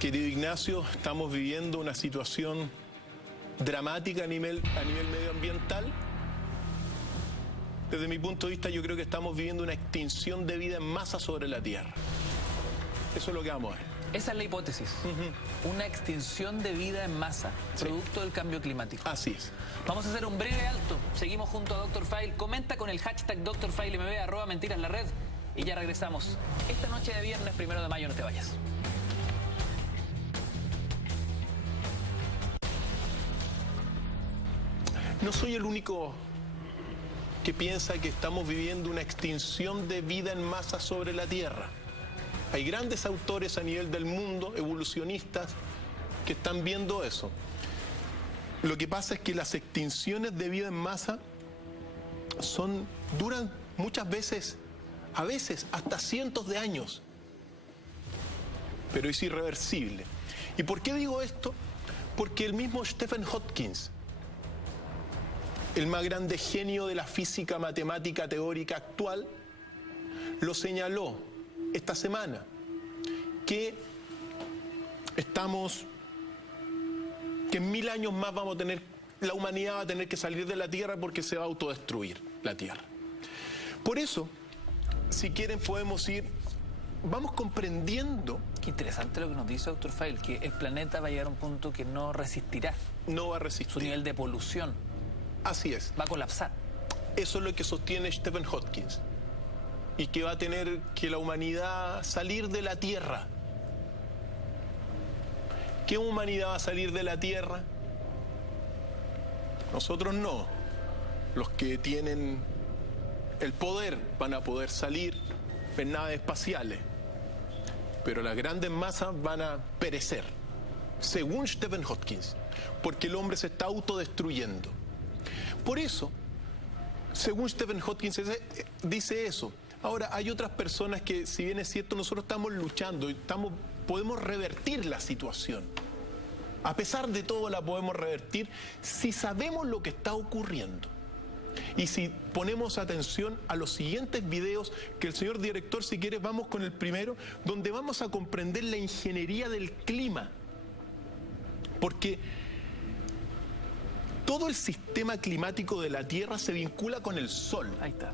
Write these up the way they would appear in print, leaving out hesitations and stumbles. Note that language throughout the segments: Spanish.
Querido Ignacio, estamos viviendo una situación dramática a nivel medioambiental. Desde mi punto de vista, yo creo que estamos viviendo una extinción de vida en masa sobre la Tierra. Eso es lo que vamos a ver. Esa es la hipótesis. Una extinción de vida en masa, producto del cambio climático. Así es. Vamos a hacer un breve alto. Seguimos junto a Dr. File. Comenta con el hashtag DrFileMB, @mentiras la red. Y ya regresamos. Esta noche de viernes 1 de mayo, no te vayas. No soy el único que piensa que estamos viviendo una extinción de vida en masa sobre la Tierra. Hay grandes autores a nivel del mundo, evolucionistas, que están viendo eso. Lo que pasa es que las extinciones de vida en masa duran muchas veces, a veces hasta cientos de años, pero es irreversible. ¿Y por qué digo esto? Porque el mismo Stephen Hawking, el más grande genio de la física matemática teórica actual, lo señaló esta semana, que en 1000 años más la humanidad va a tener que salir de la Tierra porque se va a autodestruir la Tierra. Por eso, si quieren vamos comprendiendo. Qué interesante lo que nos dice Dr. File, que el planeta va a llegar a un punto que no resistirá. No va a resistir. Su nivel de polución. Así es. Va a colapsar. Eso es lo que sostiene Stephen Hawking. Y que va a tener que la humanidad salir de la Tierra. ¿Qué humanidad va a salir de la Tierra? Nosotros no. Los que tienen el poder van a poder salir en naves espaciales. Pero las grandes masas van a perecer, según Stephen Hawking, porque el hombre se está autodestruyendo. Por eso, según Stephen Hawking dice eso. Ahora, hay otras personas que, si bien es cierto, nosotros estamos luchando y podemos revertir la situación. A pesar de todo la podemos revertir si sabemos lo que está ocurriendo. Y si ponemos atención a los siguientes videos, que el señor director, si quiere, vamos con el primero, donde vamos a comprender la ingeniería del clima. Porque todo el sistema climático de la Tierra se vincula con el Sol. Ahí está.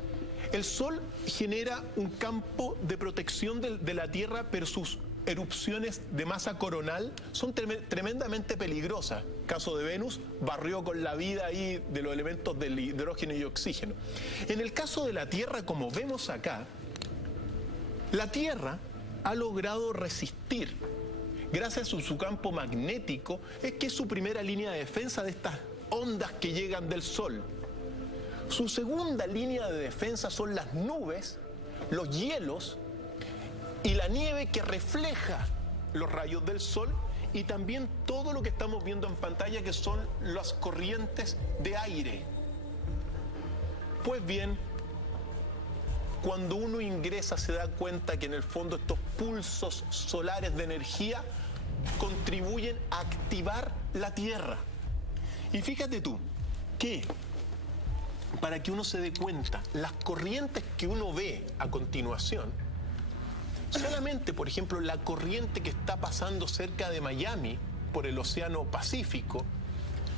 El Sol genera un campo de protección de la Tierra, pero sus erupciones de masa coronal son tremendamente peligrosas. Caso de Venus, barrió con la vida ahí de los elementos del hidrógeno y oxígeno. En el caso de la Tierra, como vemos acá, la Tierra ha logrado resistir, gracias a su campo magnético, es que es su primera línea de defensa de estas ondas que llegan del Sol. Su segunda línea de defensa son las nubes, los hielos y la nieve que refleja los rayos del Sol, y también todo lo que estamos viendo en pantalla, que son las corrientes de aire. Pues bien, cuando uno ingresa se da cuenta que en el fondo estos pulsos solares de energía contribuyen a activar la Tierra. Y fíjate tú que, para que uno se dé cuenta, las corrientes que uno ve a continuación, solamente, por ejemplo, la corriente que está pasando cerca de Miami por el Océano Pacífico,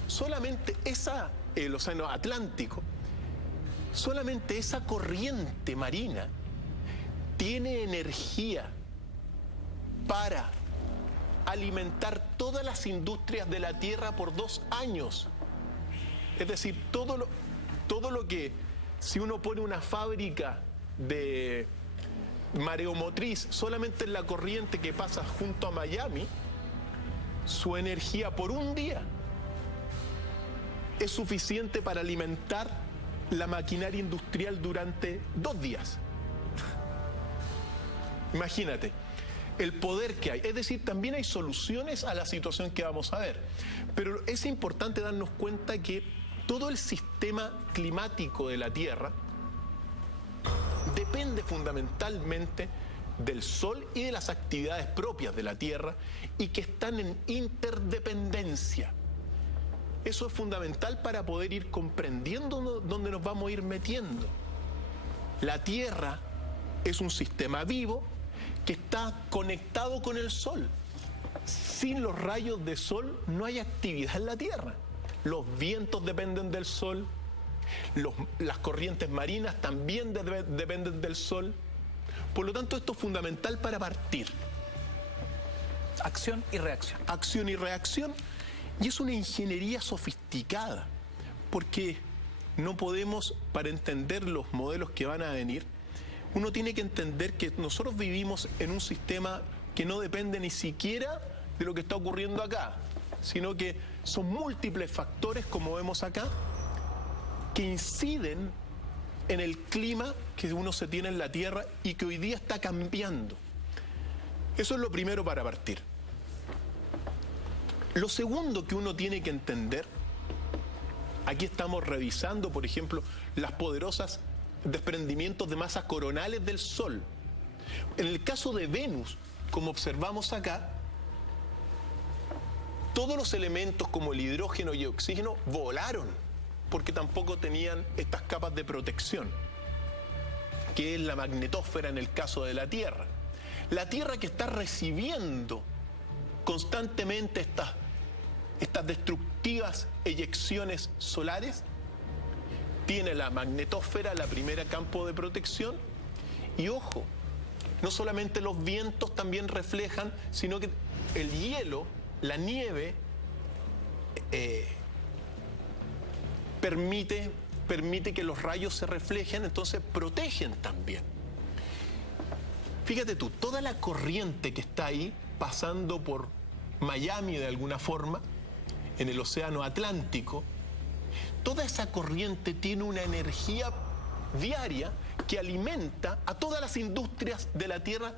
solamente el Océano Atlántico, solamente esa corriente marina tiene energía para alimentar todas las industrias de la Tierra por 2 años. Es decir, todo lo que, si uno pone una fábrica de mareomotriz solamente en la corriente que pasa junto a Miami, su energía por un día es suficiente para alimentar la maquinaria industrial durante 2 días. Imagínate el poder que hay. Es decir, también hay soluciones a la situación que vamos a ver. Pero es importante darnos cuenta que todo el sistema climático de la Tierra depende fundamentalmente del Sol y de las actividades propias de la Tierra, y que están en interdependencia. Eso es fundamental para poder ir comprendiendo dónde nos vamos a ir metiendo. La Tierra es un sistema vivo que está conectado con el Sol. sin los rayos de sol no hay actividad en la Tierra. Los vientos dependen del sol, las corrientes marinas también dependen del sol. Por lo tanto, esto es fundamental para partir. Acción y reacción. Acción y reacción. Y es una ingeniería sofisticada, porque no podemos, para entender los modelos que van a venir, uno tiene que entender que nosotros vivimos en un sistema que no depende ni siquiera de lo que está ocurriendo acá, sino que son múltiples factores, como vemos acá, que inciden en el clima que uno se tiene en la Tierra y que hoy día está cambiando. Eso es lo primero para partir. Lo segundo que uno tiene que entender, aquí estamos revisando, por ejemplo, las poderosas desprendimientos de masas coronales del Sol. En el caso de Venus, como observamos acá, todos los elementos como el hidrógeno y el oxígeno volaron, porque tampoco tenían estas capas de protección, que es la magnetosfera en el caso de la Tierra. La Tierra, que está recibiendo constantemente estas destructivas eyecciones solares, tiene la magnetosfera, la primera campo de protección, y ojo, no solamente los vientos también reflejan, sino que el hielo, la nieve, permite que los rayos se reflejen, entonces protegen también. Fíjate tú, toda la corriente que está ahí pasando por Miami de alguna forma, en el océano Atlántico, toda esa corriente tiene una energía diaria que alimenta a todas las industrias de la Tierra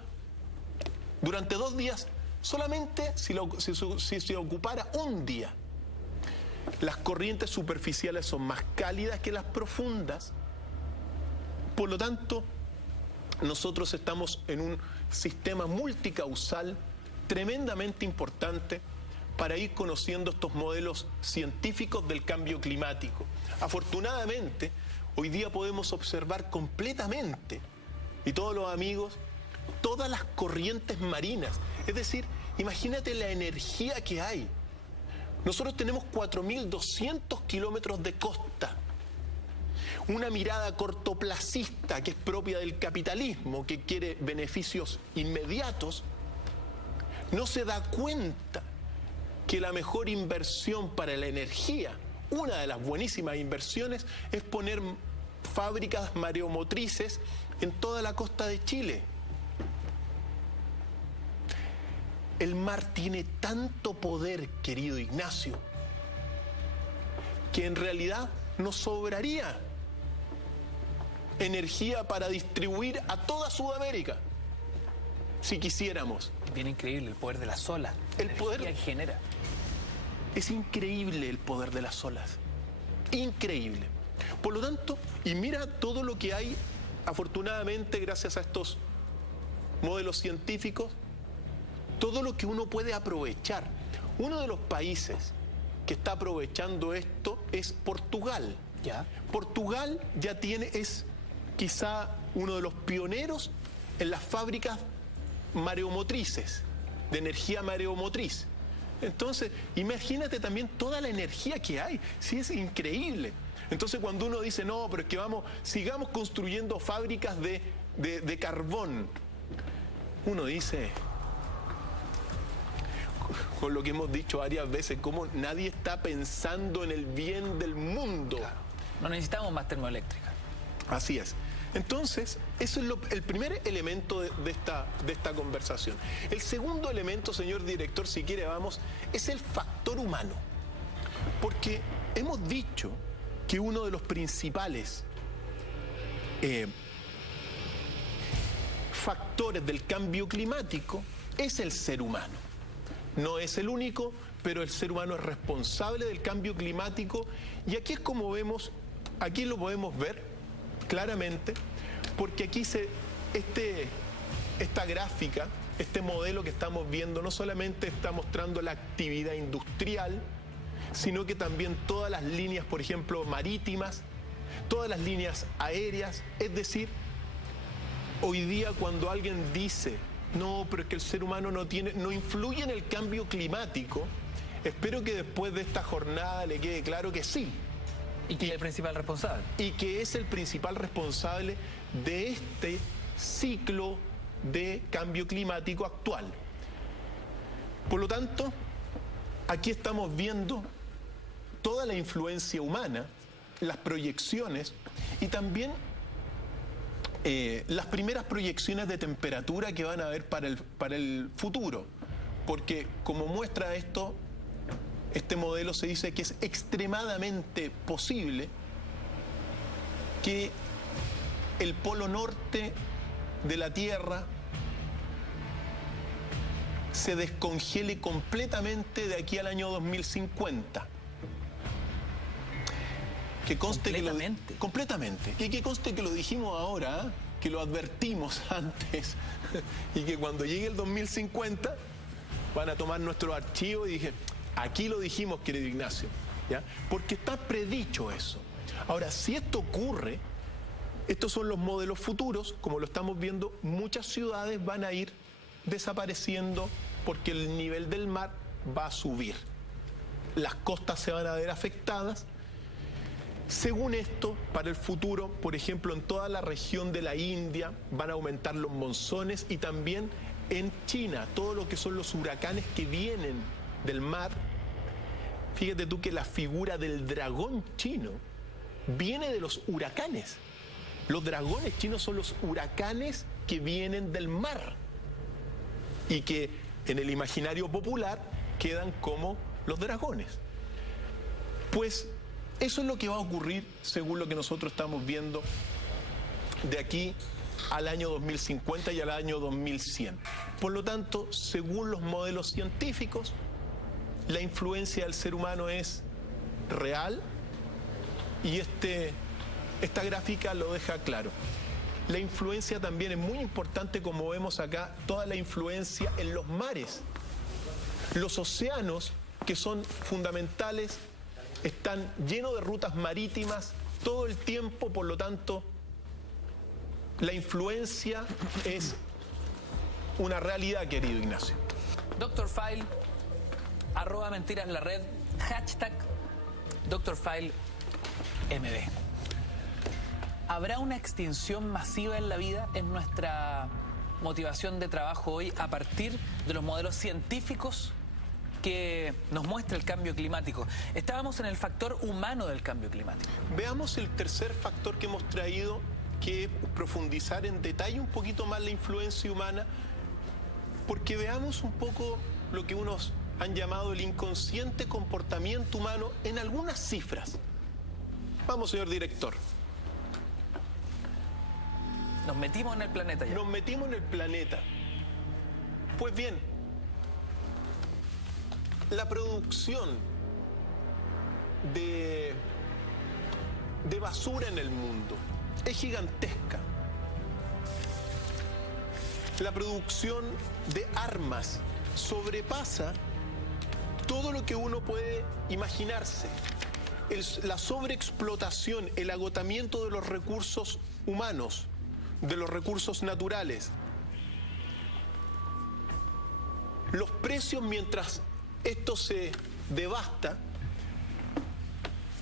durante 2 días, solamente si se ocupara un día. Las corrientes superficiales son más cálidas que las profundas. Por lo tanto, nosotros estamos en un sistema multicausal tremendamente importante para ir conociendo estos modelos científicos del cambio climático. Afortunadamente, hoy día podemos observar completamente, y todos los amigos, todas las corrientes marinas. Es decir, imagínate la energía que hay. Nosotros tenemos 4.200 kilómetros de costa. Una mirada cortoplacista que es propia del capitalismo, que quiere beneficios inmediatos, no se da cuenta que la mejor inversión para la energía, una de las buenísimas inversiones, es poner fábricas mareomotrices en toda la costa de Chile. El mar tiene tanto poder, querido Ignacio, que en realidad nos sobraría energía para distribuir a toda Sudamérica, si quisiéramos. Bien increíble el poder de las olas. El poder que genera. Es increíble el poder de las olas. Increíble. Por lo tanto, y mira todo lo que hay, afortunadamente, gracias a estos modelos científicos, todo lo que uno puede aprovechar. Uno de los países que está aprovechando esto es Portugal. ¿Ya? Portugal ya es quizá uno de los pioneros en las fábricas mareomotrices, de energía mareomotriz. Entonces, imagínate también toda la energía que hay. Sí, es increíble. Entonces, cuando uno dice, no, pero es que sigamos construyendo fábricas de carbón, uno dice, con lo que hemos dicho varias veces, cómo nadie está pensando en el bien del mundo. Claro. No necesitamos más termoeléctrica. Así es. Entonces, eso es el primer elemento de esta conversación. El segundo elemento, señor director, si quiere vamos, es el factor humano. Porque hemos dicho que uno de los principales factores del cambio climático es el ser humano. No es el único, pero el ser humano es responsable del cambio climático, y aquí es como vemos, aquí lo podemos ver claramente, porque aquí esta gráfica, este modelo que estamos viendo, no solamente está mostrando la actividad industrial, sino que también todas las líneas, por ejemplo, marítimas, todas las líneas aéreas. Es decir, hoy día cuando alguien dice no, pero es que el ser humano no influye en el cambio climático. Espero que después de esta jornada le quede claro que sí. ¿Y que es el principal responsable? Y que es el principal responsable de este ciclo de cambio climático actual. Por lo tanto, aquí estamos viendo toda la influencia humana, las proyecciones y también las primeras proyecciones de temperatura que van a haber para el futuro. Porque como muestra esto, este modelo se dice que es extremadamente posible que el polo norte de la Tierra se descongele completamente de aquí al año 2050. Que conste completamente. Y que conste que lo dijimos ahora, que lo advertimos antes, y que cuando llegue el 2050 van a tomar nuestro archivo y dije, aquí lo dijimos, querido Ignacio, ¿ya? Porque está predicho eso. Ahora, si esto ocurre, estos son los modelos futuros, como lo estamos viendo, muchas ciudades van a ir desapareciendo porque el nivel del mar va a subir. Las costas se van a ver afectadas. Según esto, para el futuro, por ejemplo, en toda la región de la India van a aumentar los monzones y también en China, todo lo que son los huracanes que vienen del mar. Fíjate tú que la figura del dragón chino viene de los huracanes. Los dragones chinos son los huracanes que vienen del mar y que en el imaginario popular quedan como los dragones. Pues eso es lo que va a ocurrir según lo que nosotros estamos viendo de aquí al año 2050 y al año 2100. Por lo tanto, según los modelos científicos, la influencia del ser humano es real y esta gráfica lo deja claro. La influencia también es muy importante, como vemos acá, toda la influencia en los mares. Los océanos, que son fundamentales, están llenos de rutas marítimas todo el tiempo, por lo tanto, la influencia es una realidad, querido Ignacio. Dr. File, @mentiras la red, #Dr. File MB. ¿Habrá una extinción masiva en la vida? ¿Es nuestra motivación de trabajo hoy a partir de los modelos científicos que nos muestra el cambio climático? Estábamos en el factor humano del cambio climático. Veamos el tercer factor que hemos traído, que es profundizar en detalle un poquito más la influencia humana, porque veamos un poco lo que unos han llamado el inconsciente comportamiento humano en algunas cifras. Vamos, señor director. Nos metimos en el planeta ya. Nos metimos en el planeta. Pues bien, la producción de basura en el mundo es gigantesca. La producción de armas sobrepasa todo lo que uno puede imaginarse. La sobreexplotación, el agotamiento de los recursos humanos, de los recursos naturales. Los precios, mientras esto se devasta,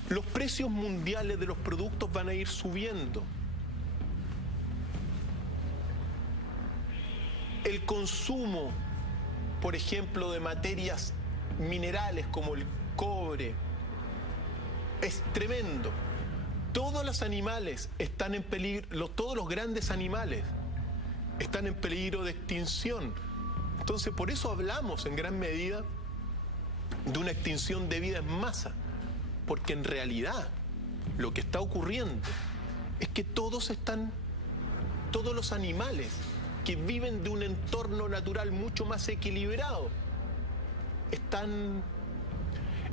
los precios mundiales de los productos van a ir subiendo. El consumo, por ejemplo, de materias minerales como el cobre es tremendo. Todos los animales están en peligro, todos los grandes animales están en peligro de extinción. Entonces, por eso hablamos en gran medida de una extinción de vida en masa, porque en realidad lo que está ocurriendo es que todos los animales que viven de un entorno natural mucho más equilibrado están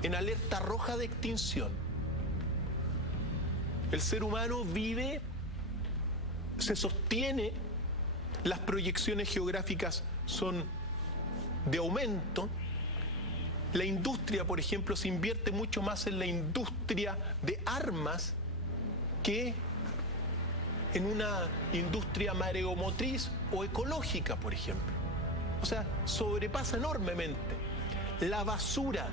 en alerta roja de extinción. El ser humano vive, se sostiene, las proyecciones geográficas son de aumento. La industria, por ejemplo, se invierte mucho más en la industria de armas que en una industria mareomotriz o ecológica, por ejemplo. O sea, sobrepasa enormemente. La basura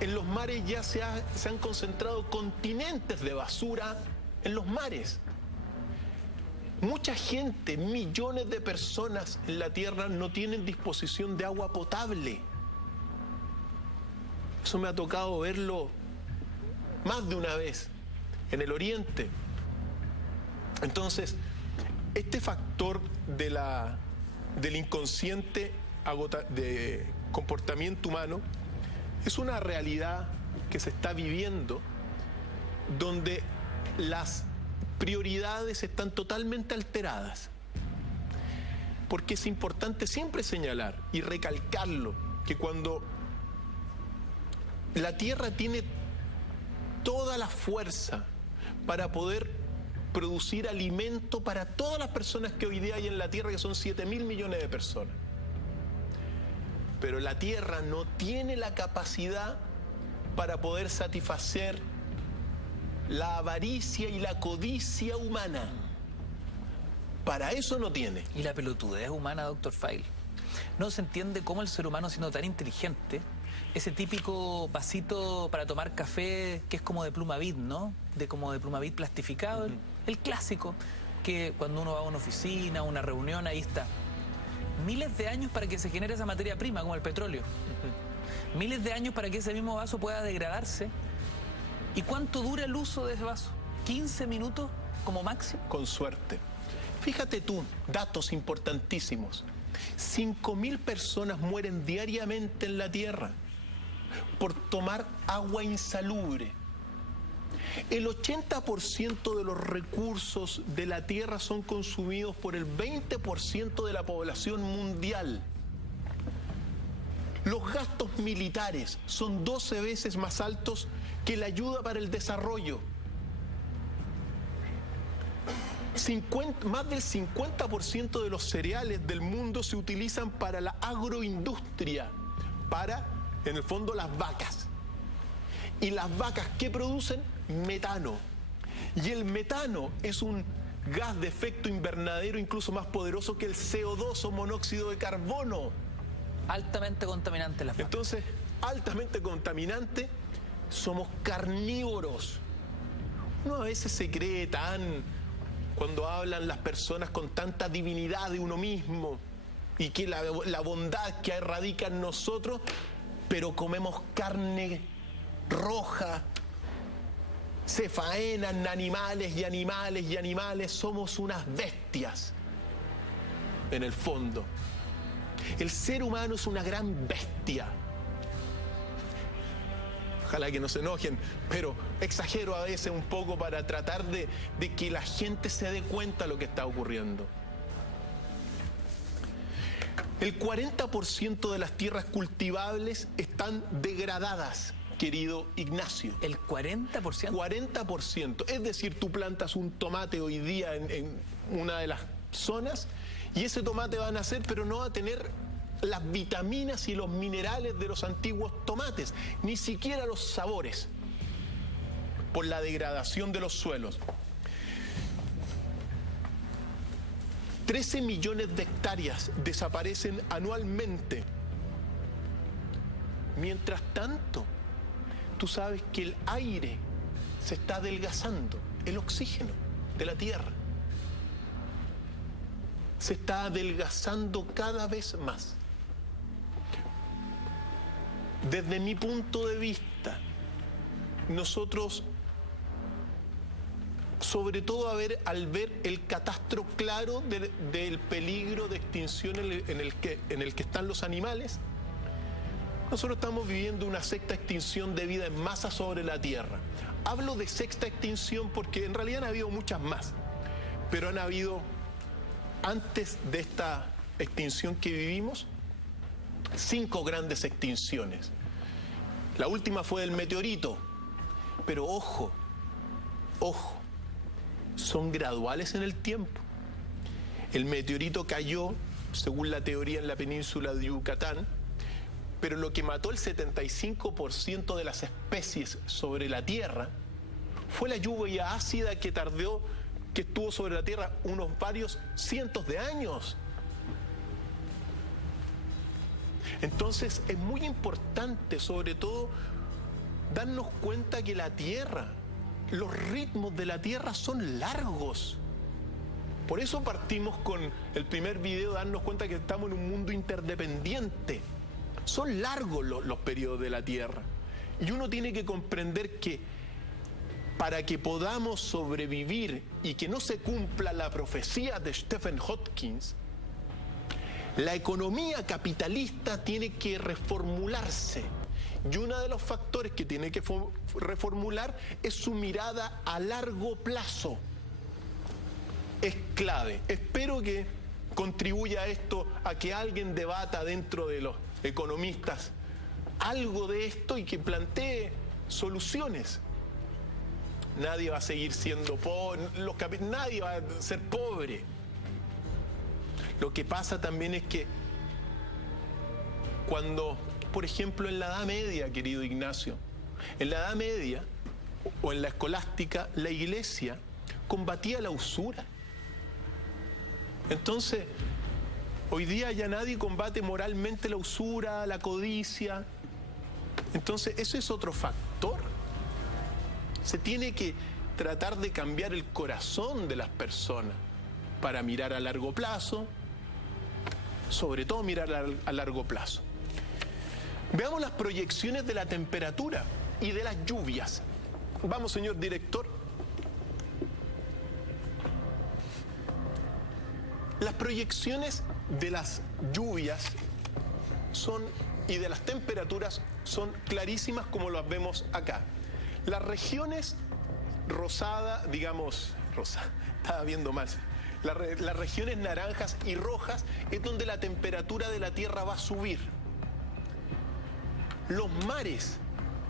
en los mares ya se han concentrado continentes de basura en los mares. Mucha gente, millones de personas en la Tierra no tienen disposición de agua potable. Eso me ha tocado verlo más de una vez en el Oriente. Entonces, este factor del inconsciente de comportamiento humano es una realidad que se está viviendo, donde las prioridades están totalmente alteradas. Porque es importante siempre señalar y recalcarlo, que cuando la Tierra tiene toda la fuerza para poder producir alimento para todas las personas que hoy día hay en la Tierra, que son 7.000 millones de personas. Pero la Tierra no tiene la capacidad para poder satisfacer la avaricia y la codicia humana. Para eso no tiene. Y la pelotudez humana, doctor Feil. No se entiende cómo el ser humano, siendo tan inteligente, ese típico vasito para tomar café que es como de Plumavit, ¿no? Como de Plumavit plastificado, el clásico, que cuando uno va a una oficina, a una reunión, ahí está. Miles de años para que se genere esa materia prima, como el petróleo. Miles de años para que ese mismo vaso pueda degradarse. ¿Y cuánto dura el uso de ese vaso? ¿15 minutos como máximo? Con suerte. Fíjate tú, datos importantísimos. 5.000 personas mueren diariamente en la Tierra por tomar agua insalubre. El 80% de los recursos de la Tierra son consumidos por el 20% de la población mundial. Los gastos militares son 12 veces más altos que la ayuda para el desarrollo. Más del 50% de los cereales del mundo se utilizan para la agroindustria, para, en el fondo, las vacas. Y las vacas, ¿qué producen? Metano. Y el metano es un gas de efecto invernadero incluso más poderoso que el CO2 o monóxido de carbono. Altamente contaminante la vacas. Entonces, altamente contaminante, somos carnívoros. Uno a veces se cree cuando hablan las personas con tanta divinidad de uno mismo y que la bondad que radica en nosotros, pero comemos carne roja, se faenan animales y animales y animales, somos unas bestias en el fondo. El ser humano es una gran bestia. Ojalá que no se enojen, pero exagero a veces un poco para tratar de que la gente se dé cuenta de lo que está ocurriendo. El 40% de las tierras cultivables están degradadas, querido Ignacio. ¿El 40%? 40%. Es decir, tú plantas un tomate hoy día en una de las zonas y ese tomate va a nacer, pero no va a tener las vitaminas y los minerales de los antiguos tomates, ni siquiera los sabores, por la degradación de los suelos. 13 millones de hectáreas desaparecen anualmente. Mientras tanto, tú sabes que el aire se está adelgazando, el oxígeno de la Tierra se está adelgazando cada vez más. Desde mi punto de vista, nosotros, sobre todo al ver el catastro claro del peligro de extinción en el que están los animales, nosotros estamos viviendo una sexta extinción de vida en masa sobre la Tierra. Hablo de sexta extinción porque en realidad han habido muchas más, pero han habido, antes de esta extinción que vivimos, 5 grandes extinciones. La última fue del meteorito, pero ojo, son graduales en el tiempo. El meteorito cayó, según la teoría, en la península de Yucatán, pero lo que mató el 75% de las especies sobre la Tierra fue la lluvia ácida que tardó que estuvo sobre la Tierra unos varios cientos de años. Entonces es muy importante, sobre todo, darnos cuenta que la Tierra, los ritmos de la Tierra son largos. Por eso partimos con el primer video, darnos cuenta que estamos en un mundo interdependiente. Son largos los periodos de la Tierra. Y uno tiene que comprender que para que podamos sobrevivir y que no se cumpla la profecía de Stephen Hawking, la economía capitalista tiene que reformularse. Y uno de los factores que tiene que reformular es su mirada a largo plazo. Es clave. Espero que contribuya esto a que alguien debata dentro de los economistas algo de esto y que plantee soluciones. Nadie va a seguir siendo pobre, nadie va a ser pobre. Lo que pasa también es que cuando, por ejemplo, en la Edad Media, querido Ignacio, en la Edad Media o en la escolástica, la Iglesia combatía la usura. Entonces, hoy día ya nadie combate moralmente la usura, la codicia. Entonces, eso es otro factor. Se tiene que tratar de cambiar el corazón de las personas para mirar a largo plazo, sobre todo mirar a largo plazo. Veamos las proyecciones de la temperatura y de las lluvias. Vamos, señor director. Las proyecciones de las lluvias y de las temperaturas son clarísimas como las vemos acá. Las regiones rosada, digamos, rosa, estaba viendo mal. Las regiones naranjas y rojas es donde la temperatura de la Tierra va a subir. Los mares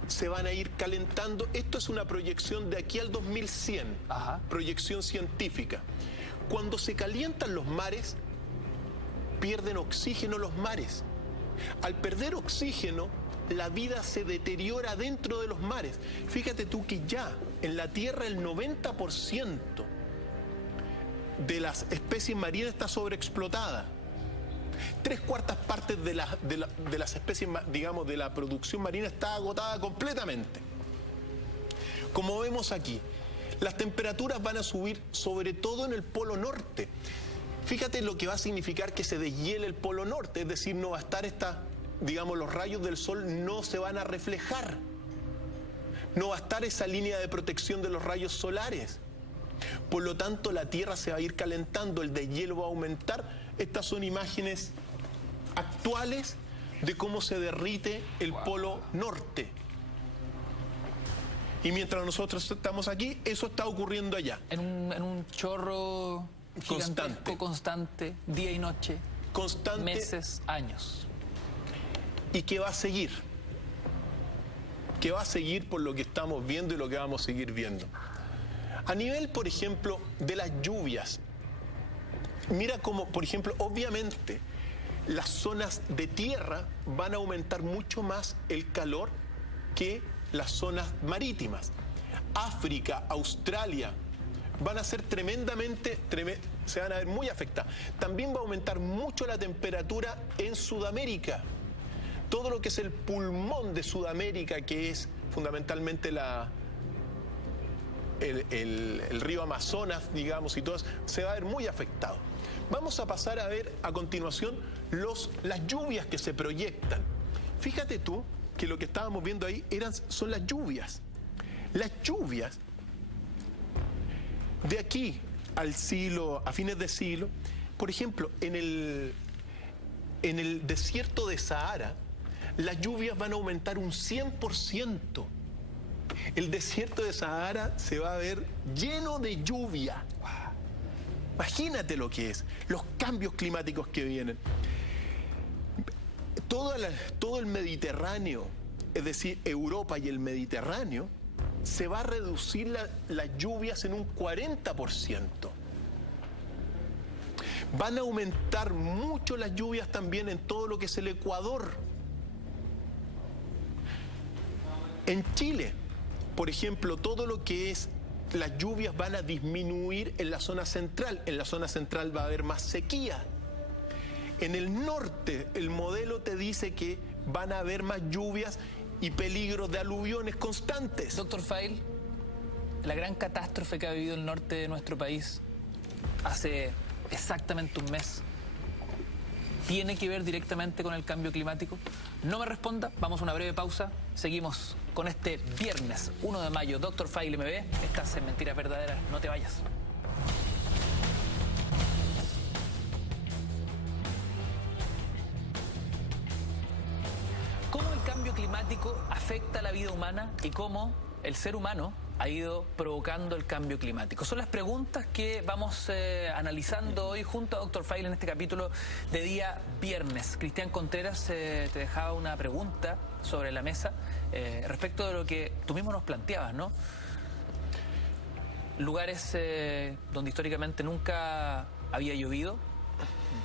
se van a ir calentando. Esto es una proyección de aquí al 2100, proyección científica. Cuando se calientan los mares, pierden oxígeno los mares. Al perder oxígeno, la vida se deteriora dentro de los mares. Fíjate tú que ya en la Tierra el 90% de las especies marinas está sobreexplotada. 3/4 partes de las especies, digamos, de la producción marina está agotada completamente. Como vemos aquí, las temperaturas van a subir sobre todo en el polo norte. Fíjate lo que va a significar que se deshiele el polo norte, es decir, no va a estar digamos, los rayos del sol no se van a reflejar. No va a estar esa línea de protección de los rayos solares. Por lo tanto, la Tierra se va a ir calentando, el deshielo va a aumentar. Estas son imágenes actuales de cómo se derrite el polo norte. Y mientras nosotros estamos aquí, eso está ocurriendo allá. En un chorro constante, día y noche, constante, meses, años. Y que va a seguir. Que va a seguir por lo que estamos viendo y lo que vamos a seguir viendo. A nivel, por ejemplo, de las lluvias, mira cómo, por ejemplo, obviamente, las zonas de tierra van a aumentar mucho más el calor que las zonas marítimas. África, Australia, van a ser se van a ver muy afectadas. También va a aumentar mucho la temperatura en Sudamérica. Todo lo que es el pulmón de Sudamérica, que es fundamentalmente el río Amazonas, digamos, y todo eso, se va a ver muy afectado. Vamos a pasar a ver a continuación las lluvias que se proyectan. Fíjate tú que lo que estábamos viendo ahí son las lluvias. Las lluvias de aquí al siglo, a fines de siglo, por ejemplo, en el desierto de Sahara, las lluvias van a aumentar un 100%. El desierto de Sahara se va a ver lleno de lluvia. Imagínate lo que es, los cambios climáticos que vienen. Todo el Mediterráneo, es decir, Europa y el Mediterráneo, se va a reducir las lluvias en un 40%. Van a aumentar mucho las lluvias también en todo lo que es el Ecuador. En Chile, por ejemplo, todo lo que es las lluvias van a disminuir en la zona central. En la zona central va a haber más sequía. En el norte, el modelo te dice que van a haber más lluvias y peligros de aluviones constantes. Doctor Feil, la gran catástrofe que ha vivido el norte de nuestro país hace exactamente un mes, ¿tiene que ver directamente con el cambio climático? No me responda, vamos a una breve pausa. Seguimos con este viernes 1 de mayo. Doctor Feil MB, estás en Mentiras Verdaderas, no te vayas. ¿Cómo el cambio climático afecta a la vida humana y cómo el ser humano ha ido provocando el cambio climático? Son las preguntas que vamos analizando hoy junto a Dr. Feil en este capítulo de día viernes. Cristian Contreras te dejaba una pregunta sobre la mesa respecto de lo que tú mismo nos planteabas, ¿no? Lugares donde históricamente nunca había llovido,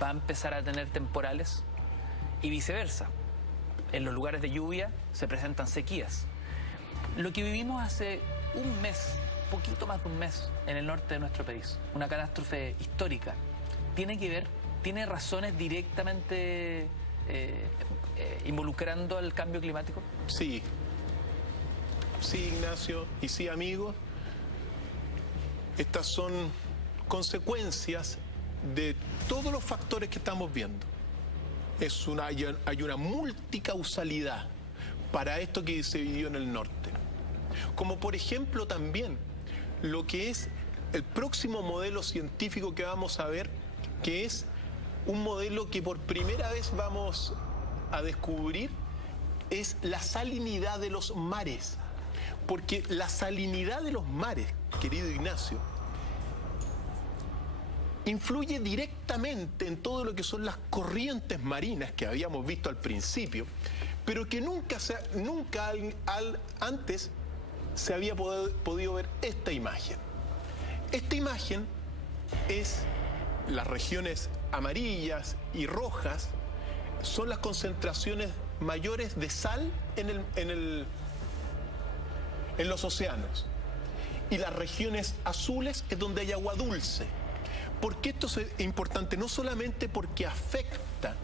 va a empezar a tener temporales y viceversa. En los lugares de lluvia se presentan sequías. Lo que vivimos hace un mes, poquito más de un mes, en el norte de nuestro país, una catástrofe histórica, ¿tiene que ver, tiene razones directamente involucrando al cambio climático? Sí, sí, Ignacio, y sí, amigos. Estas son consecuencias de todos los factores que estamos viendo. Hay una multicausalidad para esto que se vivió en el norte. Como por ejemplo también lo que es el próximo modelo científico que vamos a ver, que es un modelo que por primera vez vamos a descubrir, es la salinidad de los mares. Porque la salinidad de los mares, querido Ignacio, influye directamente en todo lo que son las corrientes marinas que habíamos visto al principio, pero que nunca antes se había podido ver esta imagen. Esta imagen es las regiones amarillas y rojas, son las concentraciones mayores de sal en los océanos. Y las regiones azules es donde hay agua dulce. ¿Por qué esto es importante? No solamente porque afecta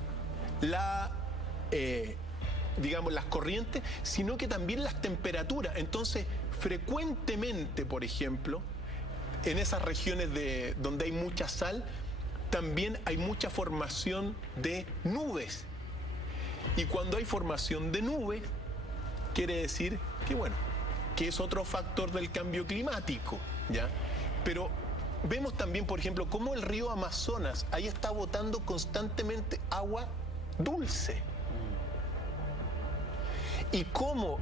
digamos, las corrientes, sino que también las temperaturas. Entonces, frecuentemente, por ejemplo, en esas regiones donde hay mucha sal, también hay mucha formación de nubes. Y cuando hay formación de nubes, quiere decir que, bueno, que es otro factor del cambio climático, ¿ya? Pero vemos también, por ejemplo, cómo el río Amazonas ahí está botando constantemente agua dulce. Y cómo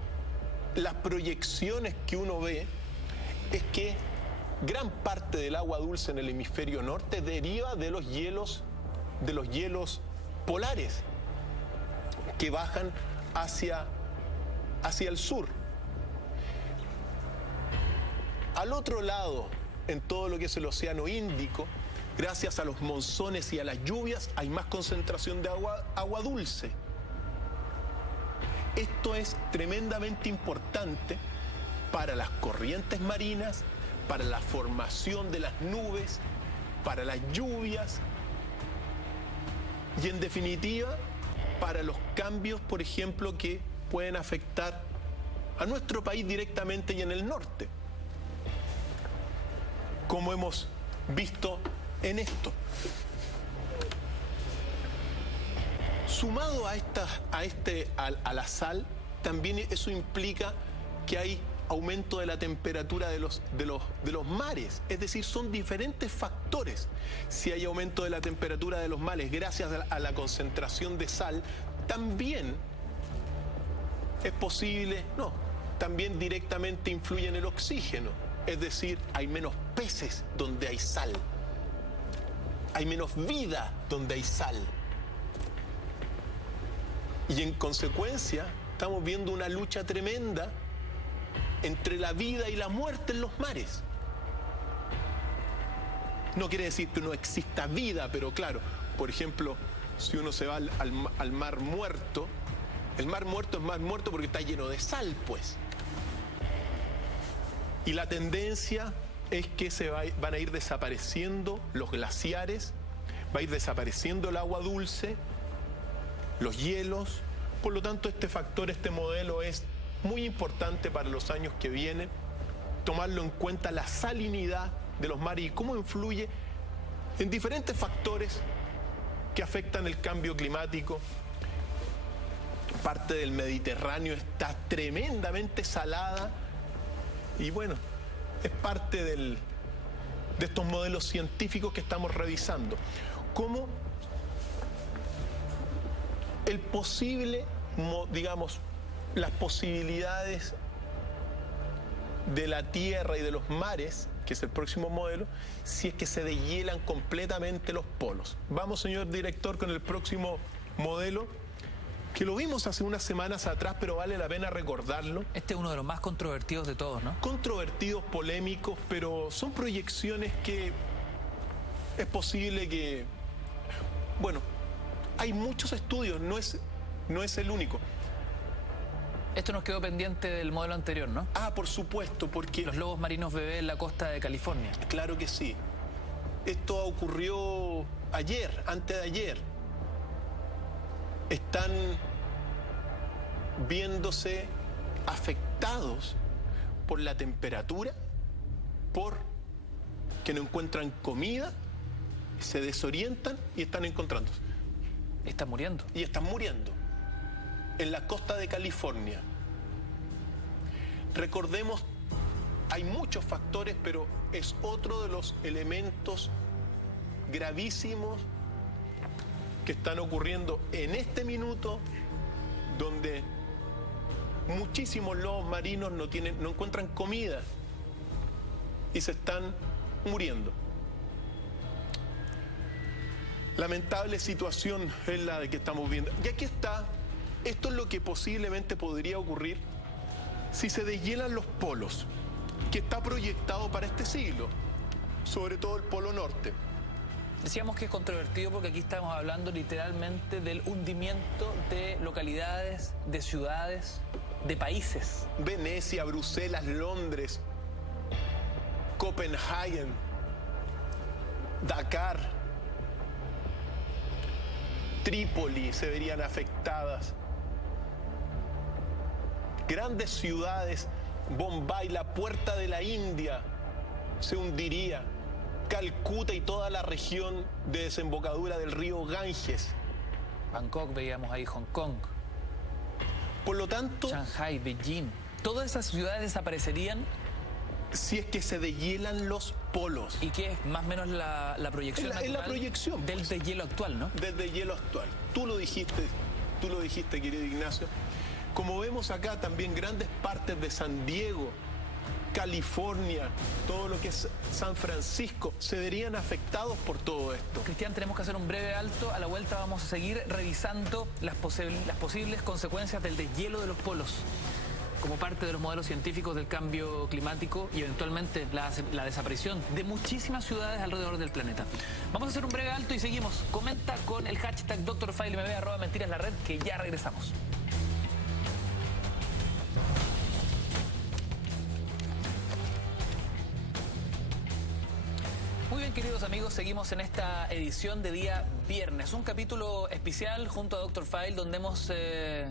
las proyecciones que uno ve es que gran parte del agua dulce en el hemisferio norte deriva de los hielos polares que bajan hacia el sur. Al otro lado, en todo lo que es el Océano Índico, gracias a los monzones y a las lluvias, hay más concentración de agua dulce. Esto es tremendamente importante para las corrientes marinas, para la formación de las nubes, para las lluvias y, en definitiva, para los cambios, por ejemplo, que pueden afectar a nuestro país directamente y en el norte, como hemos visto en esto. Sumado a la sal, también eso implica que hay aumento de la temperatura de los mares. Es decir, son diferentes factores. Si hay aumento de la temperatura de los mares gracias a la concentración de sal, también es posible, también directamente influye en el oxígeno. Es decir, hay menos peces donde hay sal. Hay menos vida donde hay sal. Y en consecuencia, estamos viendo una lucha tremenda entre la vida y la muerte en los mares. No quiere decir que no exista vida, pero claro, por ejemplo, si uno se va al mar muerto, el mar muerto es mar muerto porque está lleno de sal, pues. Y la tendencia es que van a ir desapareciendo los glaciares, va a ir desapareciendo el agua dulce, los hielos. Por lo tanto, este factor, este modelo es muy importante para los años que vienen, tomarlo en cuenta, la salinidad de los mares y cómo influye en diferentes factores que afectan el cambio climático. Parte del Mediterráneo está tremendamente salada y bueno, es parte de estos modelos científicos que estamos revisando. Cómo el posible, digamos, las posibilidades de la tierra y de los mares, que es el próximo modelo, si es que se deshielan completamente los polos. Vamos, señor director, con el próximo modelo, que lo vimos hace unas semanas atrás, pero vale la pena recordarlo. Este es uno de los más controvertidos de todos, ¿no? Controvertidos, polémicos, pero son proyecciones que es posible que... Bueno, hay muchos estudios, no es el único. Esto nos quedó pendiente del modelo anterior, ¿no? Ah, por supuesto, porque... Los lobos marinos bebé en la costa de California. Claro que sí. Esto ocurrió ayer, antes de ayer. Están viéndose afectados por la temperatura, por que no encuentran comida, se desorientan y están encontrándose. Están muriendo. Y están muriendo. En la costa de California. Recordemos, hay muchos factores, pero es otro de los elementos gravísimos que están ocurriendo en este minuto, donde muchísimos lobos marinos no encuentran comida y se están muriendo. Lamentable situación es la de que estamos viendo. Y aquí está. Esto es lo que posiblemente podría ocurrir si se deshielan los polos, que está proyectado para este siglo, sobre todo el polo norte. Decíamos que es controvertido porque aquí estamos hablando literalmente del hundimiento de localidades, de ciudades, de países. Venecia, Bruselas, Londres, Copenhague, Dakar, Trípoli se verían afectadas. Grandes ciudades, Bombay, la puerta de la India, se hundiría. Calcuta y toda la región de desembocadura del río Ganges. Bangkok, veíamos ahí, Hong Kong. Por lo tanto... Shanghai, Beijing. Todas esas ciudades desaparecerían si es que se deshielan los polos. ¿Y qué es más o menos la proyección natural? Es la proyección, del deshielo actual, ¿no? Del deshielo actual. Tú lo dijiste, querido Ignacio. Como vemos acá también grandes partes de San Diego, California, todo lo que es San Francisco, se verían afectados por todo esto. Cristian, tenemos que hacer un breve alto. A la vuelta vamos a seguir revisando las posibles consecuencias del deshielo de los polos como parte de los modelos científicos del cambio climático y eventualmente la desaparición de muchísimas ciudades alrededor del planeta. Vamos a hacer un breve alto y seguimos. Comenta con el hashtag DrFileMB, @mentiras_la_red, que ya regresamos. Muy bien, queridos amigos, seguimos en esta edición de día viernes, un capítulo especial junto a Dr. File, donde hemos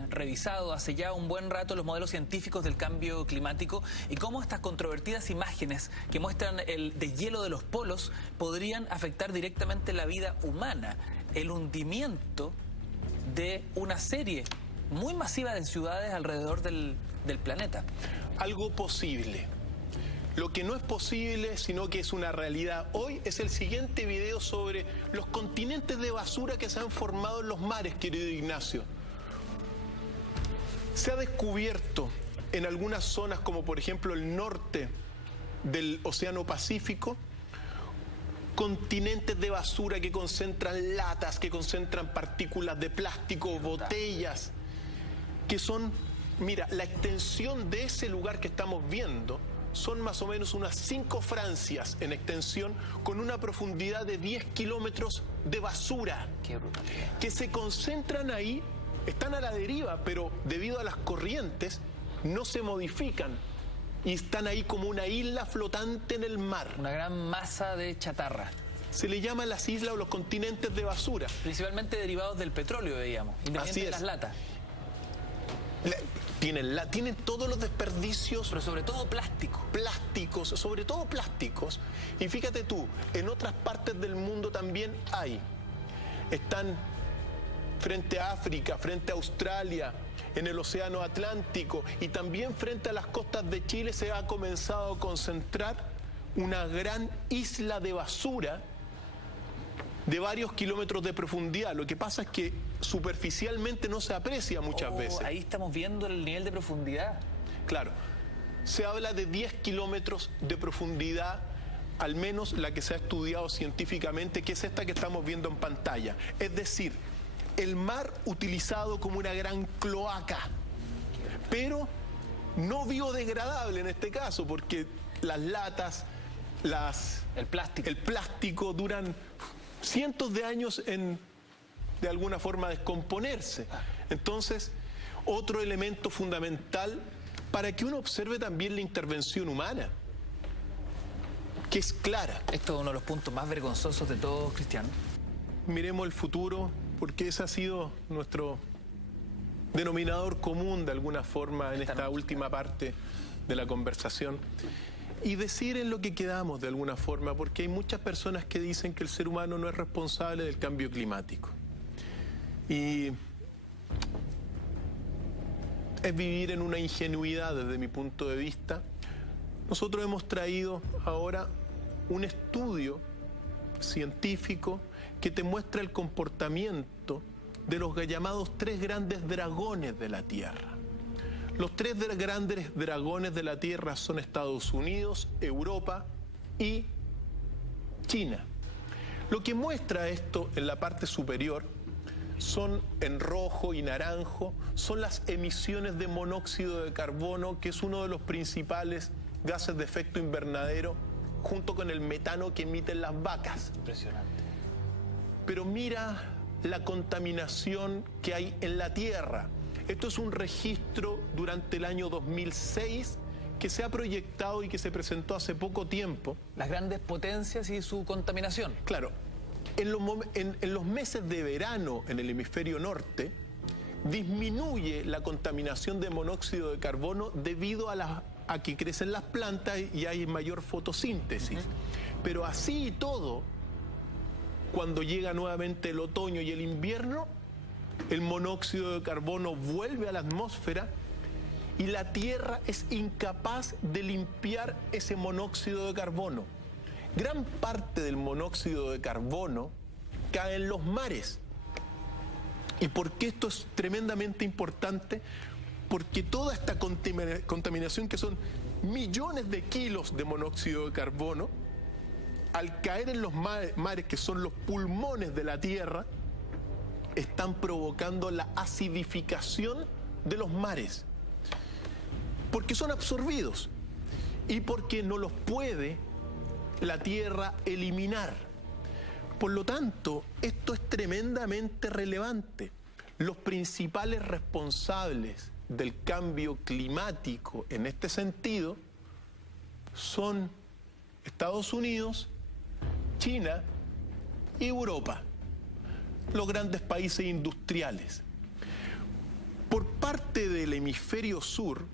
revisado hace ya un buen rato los modelos científicos del cambio climático y cómo estas controvertidas imágenes que muestran el deshielo de los polos podrían afectar directamente la vida humana, el hundimiento de una serie muy masiva de ciudades alrededor del planeta. Algo posible. Lo que no es posible, sino que es una realidad hoy, es el siguiente video sobre los continentes de basura que se han formado en los mares, querido Ignacio. Se ha descubierto en algunas zonas, como por ejemplo el norte del Océano Pacífico, continentes de basura que concentran latas, que concentran partículas de plástico, botellas, que son, mira, la extensión de ese lugar que estamos viendo son más o menos unas 5 Francias en extensión, con una profundidad de 10 kilómetros de basura. Qué brutalidad. Que se concentran ahí, están a la deriva, pero debido a las corrientes no se modifican. y están ahí como una isla flotante en el mar. Una gran masa de chatarra. Se le llama las islas o los continentes de basura. Principalmente derivados del petróleo, veíamos, independiente de las latas. Tienen todos los desperdicios. Pero sobre todo plástico. Plásticos, sobre todo plásticos. Y fíjate tú, en otras partes del mundo también hay. Están frente a África, frente a Australia, en el Océano Atlántico y también frente a las costas de Chile se ha comenzado a concentrar una gran isla de basura de varios kilómetros de profundidad. Lo que pasa es que superficialmente no se aprecia muchas veces. Ahí estamos viendo el nivel de profundidad. Claro, se habla de 10 kilómetros de profundidad, al menos la que se ha estudiado científicamente, que es esta que estamos viendo en pantalla. Es decir, el mar utilizado como una gran cloaca, pero no biodegradable en este caso, porque las latas, el plástico duran cientos de años en, de alguna forma, descomponerse. Entonces, otro elemento fundamental para que uno observe también la intervención humana, que es clara. Esto es uno de los puntos más vergonzosos de todos, Cristiano. Miremos el futuro, porque ese ha sido nuestro denominador común de alguna forma en esta última parte de la conversación. Y decir en lo que quedamos de alguna forma, porque hay muchas personas que dicen que el ser humano no es responsable del cambio climático. Y es vivir en una ingenuidad desde mi punto de vista. Nosotros hemos traído ahora un estudio científico que te muestra el comportamiento de los llamados 3 grandes dragones de la Tierra. Los 3 grandes dragones de la Tierra son Estados Unidos, Europa y China. Lo que muestra esto en la parte superior son, en rojo y naranjo, son las emisiones de monóxido de carbono, que es uno de los principales gases de efecto invernadero, junto con el metano que emiten las vacas. Impresionante. Pero mira la contaminación que hay en la Tierra. Esto es un registro durante el año 2006 que se ha proyectado y que se presentó hace poco tiempo. Las grandes potencias y su contaminación. Claro, en los meses de verano en el hemisferio norte disminuye la contaminación de monóxido de carbono debido a que crecen las plantas y hay mayor fotosíntesis. Pero así y todo, cuando llega nuevamente el otoño y el invierno, el monóxido de carbono vuelve a la atmósfera y la Tierra es incapaz de limpiar ese monóxido de carbono. Gran parte del monóxido de carbono cae en los mares. ¿Y por qué esto es tremendamente importante? Porque toda esta contaminación, que son millones de kilos de monóxido de carbono, al caer en los mares, que son los pulmones de la Tierra, están provocando la acidificación de los mares. Porque son absorbidos y porque no los puede la Tierra eliminar. Por lo tanto, esto es tremendamente relevante. Los principales responsables del cambio climático en este sentido son Estados Unidos, China y Europa, los grandes países industriales. Por parte del hemisferio sur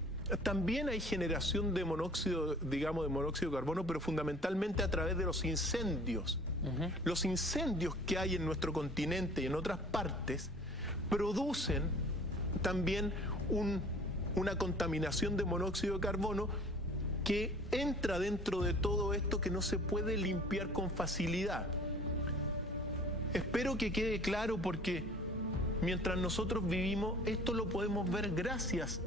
también hay generación de monóxido, digamos, de monóxido de carbono, pero fundamentalmente a través de los incendios. Los incendios que hay en nuestro continente y en otras partes producen también una contaminación de monóxido de carbono que entra dentro de todo esto, que no se puede limpiar con facilidad. Espero que quede claro, porque mientras nosotros vivimos, esto lo podemos ver gracias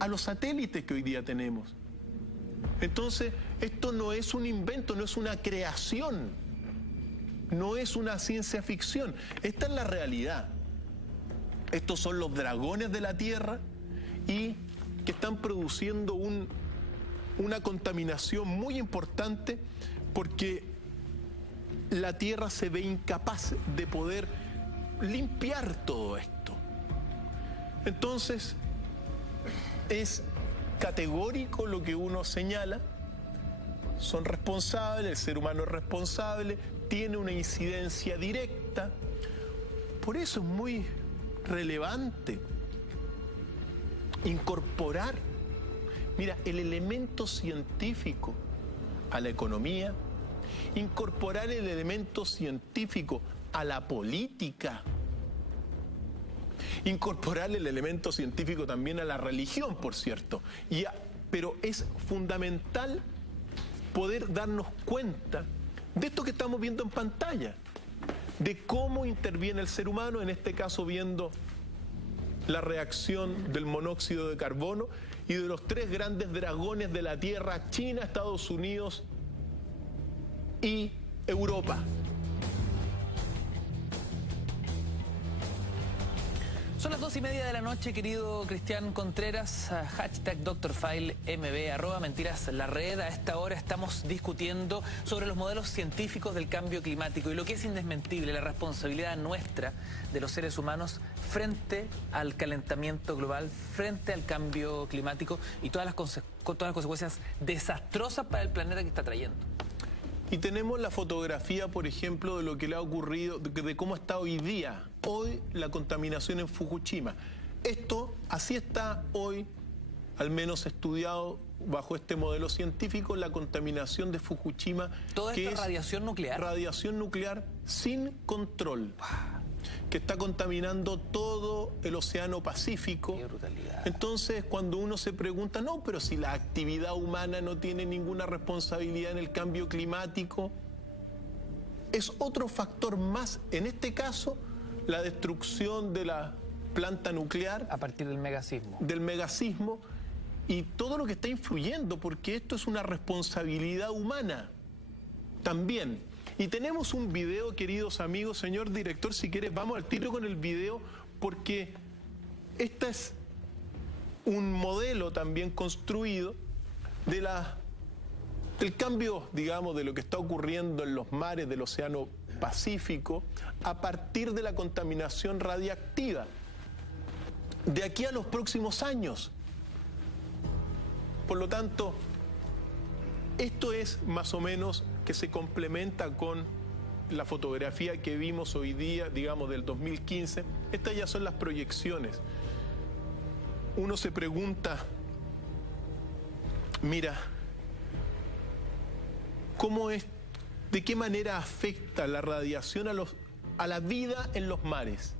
a los satélites que hoy día tenemos. Entonces, esto no es un invento, no es una creación, no es una ciencia ficción. Esta es la realidad. Estos son los dragones de la Tierra y que están produciendo una contaminación muy importante, porque la Tierra se ve incapaz de poder limpiar todo esto. Entonces, es categórico lo que uno señala. Son responsables, el ser humano es responsable, tiene una incidencia directa. Por eso es muy relevante incorporar, mira, el elemento científico a la economía, incorporar el elemento científico a la política, incorporar el elemento científico también a la religión, por cierto. Pero es fundamental poder darnos cuenta de esto que estamos viendo en pantalla, de cómo interviene el ser humano, en este caso viendo la reacción del monóxido de carbono y de los tres grandes dragones de la Tierra: China, Estados Unidos y Europa. Son las 2:30 de la noche, querido Cristian Contreras. Hashtag DrFileMB, @mentiras la red. A esta hora estamos discutiendo sobre los modelos científicos del cambio climático y lo que es indesmentible, la responsabilidad nuestra de los seres humanos frente al calentamiento global, frente al cambio climático y todas las consecuencias desastrosas para el planeta que está trayendo. Y tenemos la fotografía, por ejemplo, de lo que le ha ocurrido, de cómo está hoy día, la contaminación en Fukushima. Esto, así está hoy, al menos estudiado bajo este modelo científico, la contaminación de Fukushima. Toda esta radiación nuclear. Radiación nuclear sin control, que está contaminando todo el océano Pacífico. Qué brutalidad. Entonces, cuando uno se pregunta, no, pero si la actividad humana no tiene ninguna responsabilidad en el cambio climático, es otro factor más, en este caso, la destrucción de la planta nuclear. A partir del megasismo. Del megasismo y todo lo que está influyendo, porque esto es una responsabilidad humana también. Y tenemos un video, queridos amigos. Señor director, si quieres, vamos al tiro con el video, porque este es un modelo también construido del cambio, digamos, de lo que está ocurriendo en los mares del Océano Pacífico a partir de la contaminación radiactiva de aquí a los próximos años. Por lo tanto, esto es más o menos que se complementa con la fotografía que vimos hoy día, digamos del 2015. Estas ya son las proyecciones. Uno se pregunta, mira, ¿cómo es, de qué manera afecta la radiación a la vida en los mares?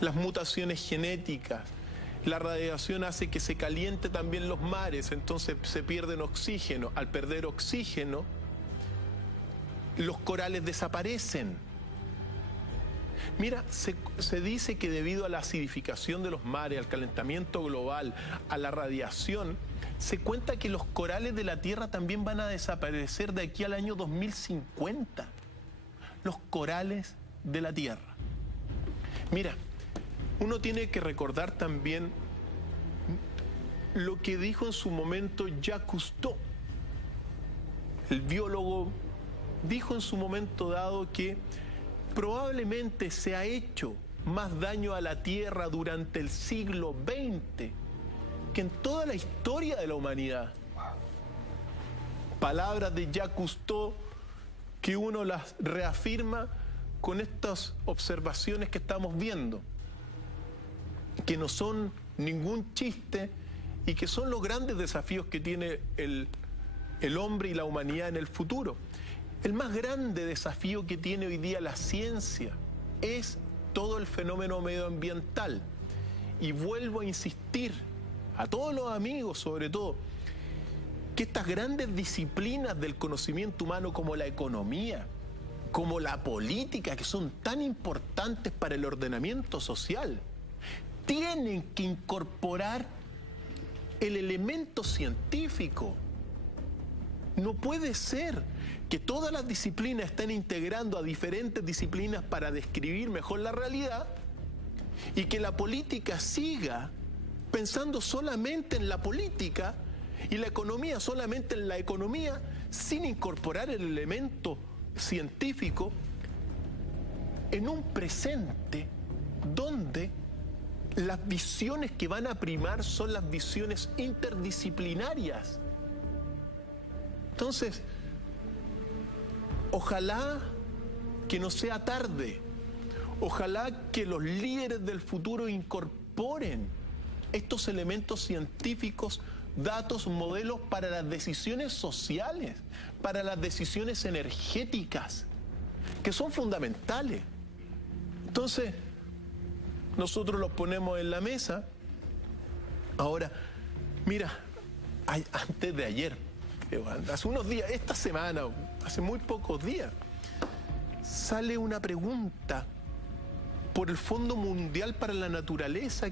Las mutaciones genéticas. La radiación hace que se caliente también los mares, entonces se pierden oxígeno. Al perder oxígeno, los corales desaparecen. Mira, se dice que debido a la acidificación de los mares, al calentamiento global, a la radiación, se cuenta que los corales de la Tierra también van a desaparecer de aquí al año 2050. Los corales de la Tierra. Mira, uno tiene que recordar también lo que dijo en su momento Jacques Cousteau, el biólogo. Dijo en su momento dado que probablemente se ha hecho más daño a la Tierra durante el siglo XX que en toda la historia de la humanidad. Palabras de Jacques Cousteau que uno las reafirma con estas observaciones que estamos viendo, que no son ningún chiste y que son los grandes desafíos que tiene el hombre y la humanidad en el futuro. El más grande desafío que tiene hoy día la ciencia es todo el fenómeno medioambiental. Y vuelvo a insistir a todos los amigos, sobre todo, que estas grandes disciplinas del conocimiento humano como la economía, como la política, que son tan importantes para el ordenamiento social, tienen que incorporar el elemento científico. No puede ser que todas las disciplinas estén integrando a diferentes disciplinas para describir mejor la realidad y que la política siga pensando solamente en la política y la economía solamente en la economía, sin incorporar el elemento científico en un presente donde las visiones que van a primar son las visiones interdisciplinarias. Entonces, ojalá que no sea tarde, ojalá que los líderes del futuro incorporen estos elementos científicos, datos, modelos para las decisiones sociales, para las decisiones energéticas, que son fundamentales. Entonces, nosotros los ponemos en la mesa. Ahora, mira, antes de ayer, hace unos días, esta semana, hace muy pocos días, sale una pregunta por el Fondo Mundial para la Naturaleza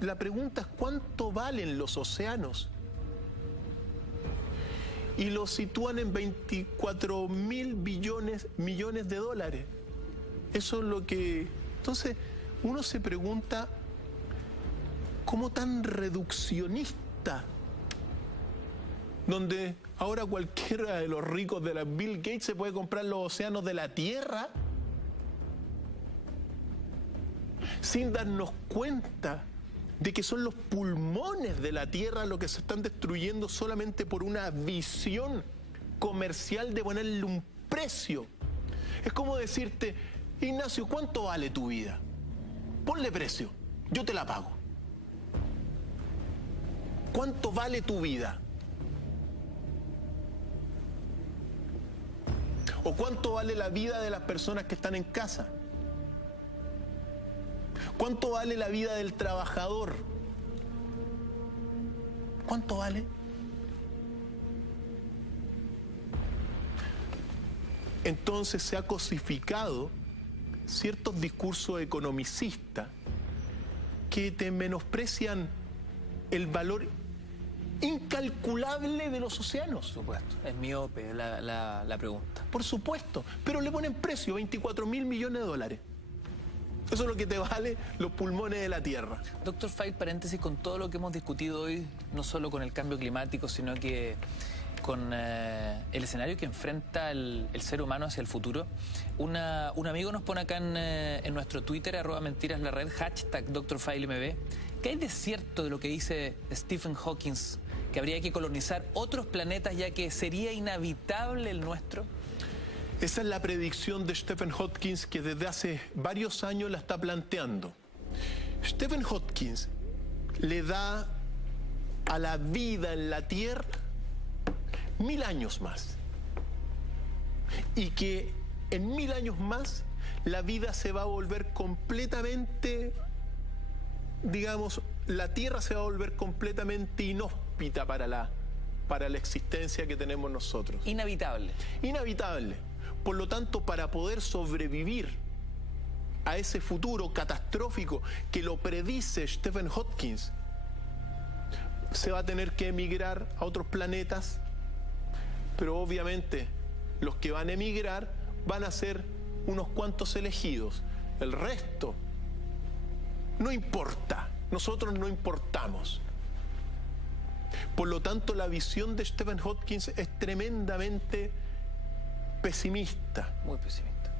la pregunta es ¿cuánto valen los océanos? Y lo sitúan en 24.000 millones de dólares. Eso es lo que... Entonces, uno se pregunta, ¿cómo tan reduccionista? Donde ahora cualquiera de los ricos de la Bill Gates se puede comprar los océanos de la Tierra sin darnos cuenta de que son los pulmones de la Tierra los que se están destruyendo solamente por una visión comercial de ponerle un precio. Es como decirte, Ignacio, ¿cuánto vale tu vida? Ponle precio, yo te la pago. ¿Cuánto vale tu vida? ¿O cuánto vale la vida de las personas que están en casa? ¿Cuánto vale la vida del trabajador? ¿Cuánto vale? Entonces se ha cosificado ciertos discursos economicistas que te menosprecian el valor incalculable de los océanos. Por supuesto, es miope la pregunta. Por supuesto, pero le ponen precio, 24.000 millones de dólares. Eso es lo que te vale los pulmones de la Tierra. Doctor File, paréntesis, con todo lo que hemos discutido hoy, no solo con el cambio climático, sino que con el escenario que enfrenta el ser humano hacia el futuro. Un amigo nos pone acá en nuestro Twitter, @mentiras_la_red, #DrFileMB. ¿Qué hay de cierto de lo que dice Stephen Hawking, que habría que colonizar otros planetas ya que sería inhabitable el nuestro? Esa es la predicción de Stephen Hawking, que desde hace varios años la está planteando. Stephen Hawking le da a la vida en la Tierra 1000 años más. Y que en 1000 años más la vida se va a volver completamente, digamos, la Tierra se va a volver completamente inhóspita para la existencia que tenemos nosotros. Inhabitable. Inhabitable. Por lo tanto, para poder sobrevivir a ese futuro catastrófico que lo predice Stephen Hawking, se va a tener que emigrar a otros planetas, pero obviamente los que van a emigrar van a ser unos cuantos elegidos. El resto no importa, nosotros no importamos. Por lo tanto, la visión de Stephen Hawking es tremendamente pesimista. Muy pesimista.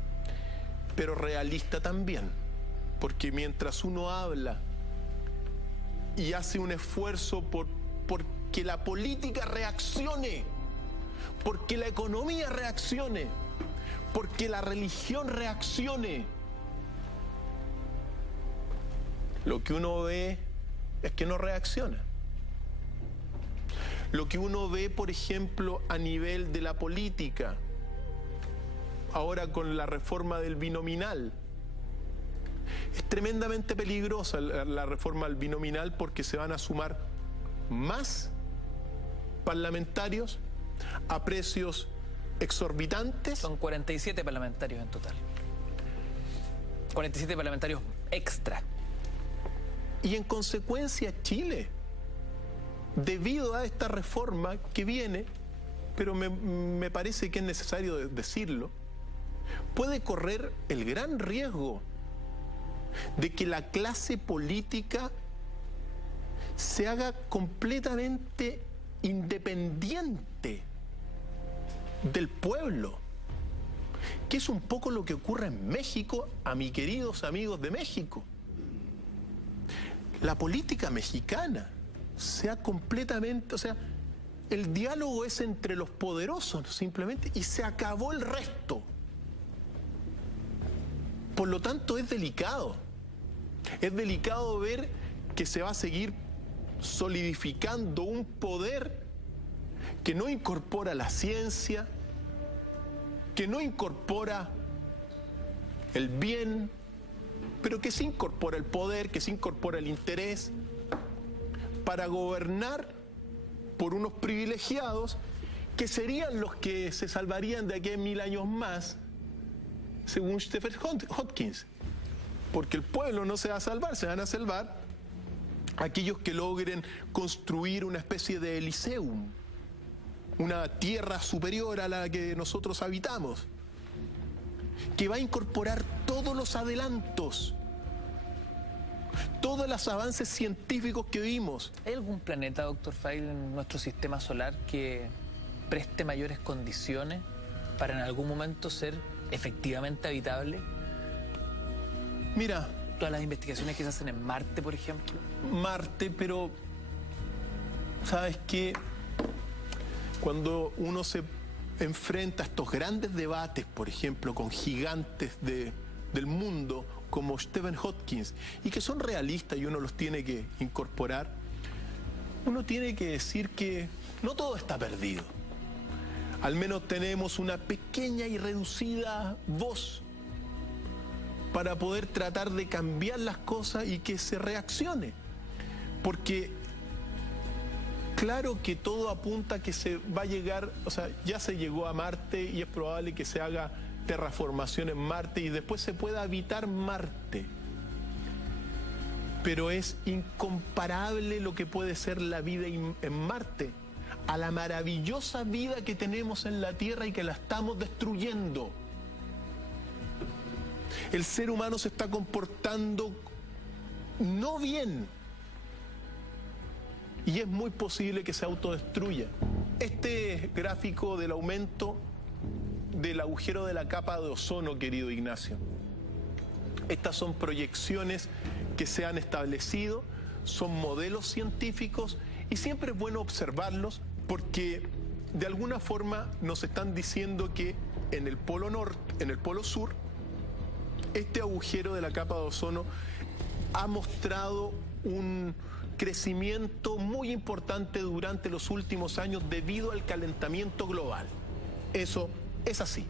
Pero realista también, porque mientras uno habla y hace un esfuerzo por que la política reaccione, porque la economía reaccione, porque la religión reaccione, lo que uno ve es que no reacciona. Lo que uno ve, por ejemplo, a nivel de la política, ahora con la reforma del binominal, es tremendamente peligrosa la reforma del binominal, porque se van a sumar más parlamentarios a precios exorbitantes. Son 47 parlamentarios en total. 47 parlamentarios extra. Y en consecuencia Chile, debido a esta reforma que viene, pero me parece que es necesario decirlo, puede correr el gran riesgo de que la clase política se haga completamente independiente del pueblo, que es un poco lo que ocurre en México, a mis queridos amigos de México. la política mexicana se ha completamente, o sea, el diálogo es entre los poderosos simplemente y se acabó el resto. Por lo tanto es delicado ver que se va a seguir solidificando un poder que no incorpora la ciencia, que no incorpora el bien, pero que sí incorpora el poder, que sí incorpora el interés para gobernar por unos privilegiados que serían los que se salvarían de aquí a 1000 años más, según Stephen Hopkins. Porque el pueblo no se va a salvar, se van a salvar aquellos que logren construir una especie de Elysium, una tierra superior a la que nosotros habitamos, que va a incorporar todos los adelantos, todos los avances científicos que vimos. ¿Hay algún planeta, doctor Feil, en nuestro sistema solar que preste mayores condiciones para en algún momento ser efectivamente habitable? Mira, todas las investigaciones que se hacen en Marte, por ejemplo. Marte, pero ¿sabes qué? Cuando uno se enfrenta a estos grandes debates, por ejemplo, con gigantes del mundo como Stephen Hopkins, y que son realistas y uno los tiene que incorporar, uno tiene que decir que no todo está perdido. Al menos tenemos una pequeña y reducida voz para poder tratar de cambiar las cosas y que se reaccione. Porque claro que todo apunta a que se va a llegar, o sea, ya se llegó a Marte y es probable que se haga terraformación en Marte y después se pueda habitar Marte. Pero es incomparable lo que puede ser la vida en Marte a la maravillosa vida que tenemos en la Tierra y que la estamos destruyendo. El ser humano se está comportando no bien y es muy posible que se autodestruya. Este gráfico del aumento del agujero de la capa de ozono, querido Ignacio, estas son proyecciones que se han establecido, son modelos científicos y siempre es bueno observarlos porque de alguna forma nos están diciendo que en el polo norte, en el polo sur, este agujero de la capa de ozono ha mostrado un crecimiento muy importante durante los últimos años debido al calentamiento global. Eso es así.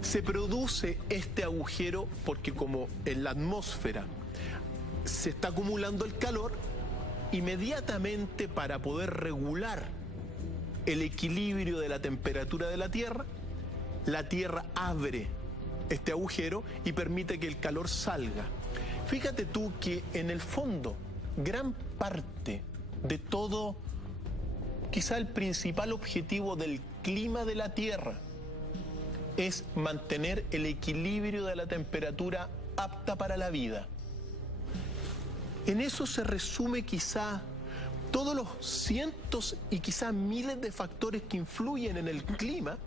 Se produce este agujero porque como en la atmósfera se está acumulando el calor, inmediatamente para poder regular el equilibrio de la temperatura de la Tierra abre este agujero y permite que el calor salga. Fíjate tú que en el fondo, gran parte de todo, quizá el principal objetivo del clima de la Tierra es mantener el equilibrio de la temperatura apta para la vida. En eso se resume quizá todos los cientos y quizá miles de factores que influyen en el clima.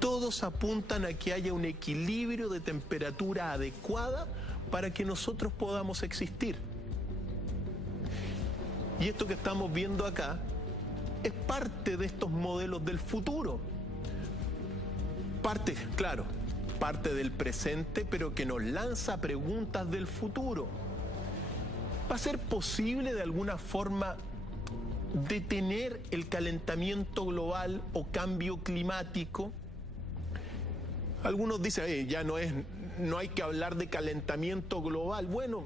Todos apuntan a que haya un equilibrio de temperatura adecuada para que nosotros podamos existir. Y esto que estamos viendo acá es parte de estos modelos del futuro. Parte, claro, parte del presente, pero que nos lanza preguntas del futuro. ¿Va a ser posible de alguna forma detener el calentamiento global o cambio climático? Algunos dicen, ya no hay que hablar de calentamiento global. Bueno,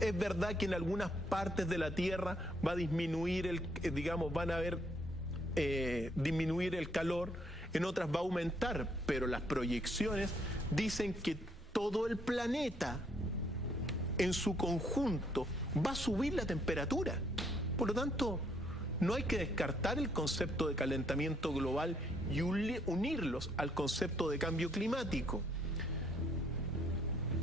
es verdad que en algunas partes de la Tierra va a disminuir disminuir el calor, en otras va a aumentar, pero las proyecciones dicen que todo el planeta en su conjunto va a subir la temperatura. Por lo tanto, no hay que descartar el concepto de calentamiento global y unirlos al concepto de cambio climático.